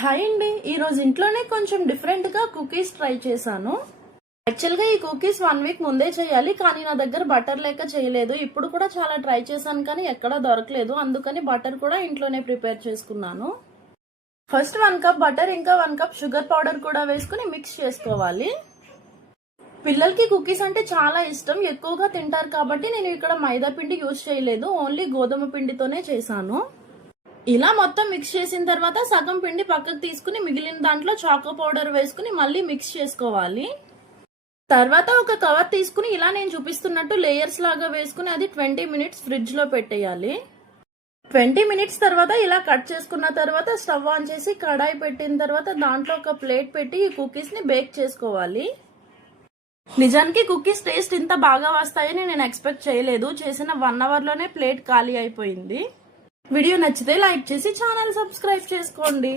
Hi అండి, ఈరోజు ఇంట్లోనే కొంచెం డిఫరెంట్గా కుకీస్ ట్రై చేశాను. యాక్చువల్గా ఈ కుకీస్ 1 వీక్ ముందే చేయాలి, కానీ నా దగ్గర బటర్ లేక చేయలేదు. ఇప్పుడు కూడా చాలా ట్రై చేశాను కానీ ఎక్కడా దొరకలేదు, అందుకని బటర్ కూడా ఇంట్లోనే ప్రిపేర్ చేసుకున్నాను. ఫస్ట్ 1 కప్ బటర్ ఇంకా 1 కప్ షుగర్ పౌడర్ కూడా వేసుకుని మిక్స్ చేసుకోవాలి. పిల్లలకి కుకీస్ అంటే చాలా ఇష్టం, ఎక్కువగా తింటారు కాబట్టి నేను ఇక్కడ మైదా పిండి యూజ్ చేయలేదు, ఓన్లీ గోధుమ పిండితోనే చేశాను. ఇలా మొత్తం మిక్స్ చేసిన తర్వాత సగం పిండి పక్కకు తీసుకుని మిగిలిన దాంట్లో చాకో పౌడర్ వేసుకుని మళ్ళీ మిక్స్ చేసుకోవాలి. తర్వాత ఒక కవర్ తీసుకుని ఇలా నేను చూపిస్తున్నట్టు లేయర్స్ లాగా వేసుకుని అది 20 మినిట్స్ ఫ్రిడ్జ్ లో పెట్టేయాలి. 20 మినిట్స్ తర్వాత ఇలా కట్ చేసుకున్న తర్వాత స్టవ్ ఆన్ చేసి కడాయి పెట్టిన తర్వాత దాంట్లో ఒక ప్లేట్ పెట్టి ఈ కుకీస్ ని బేక్ చేసుకోవాలి. నిజానికి కుకీస్ టేస్ట్ ఇంత బాగా వస్తాయని నేను ఎక్స్పెక్ట్ చేయలేదు. చేసిన 1 అవర్ లోనే ప్లేట్ ఖాళీ అయిపోయింది. వీడియో నచ్చితే లైక్ చేసి ఛానల్ సబ్స్క్రైబ్ చేసుకోండి.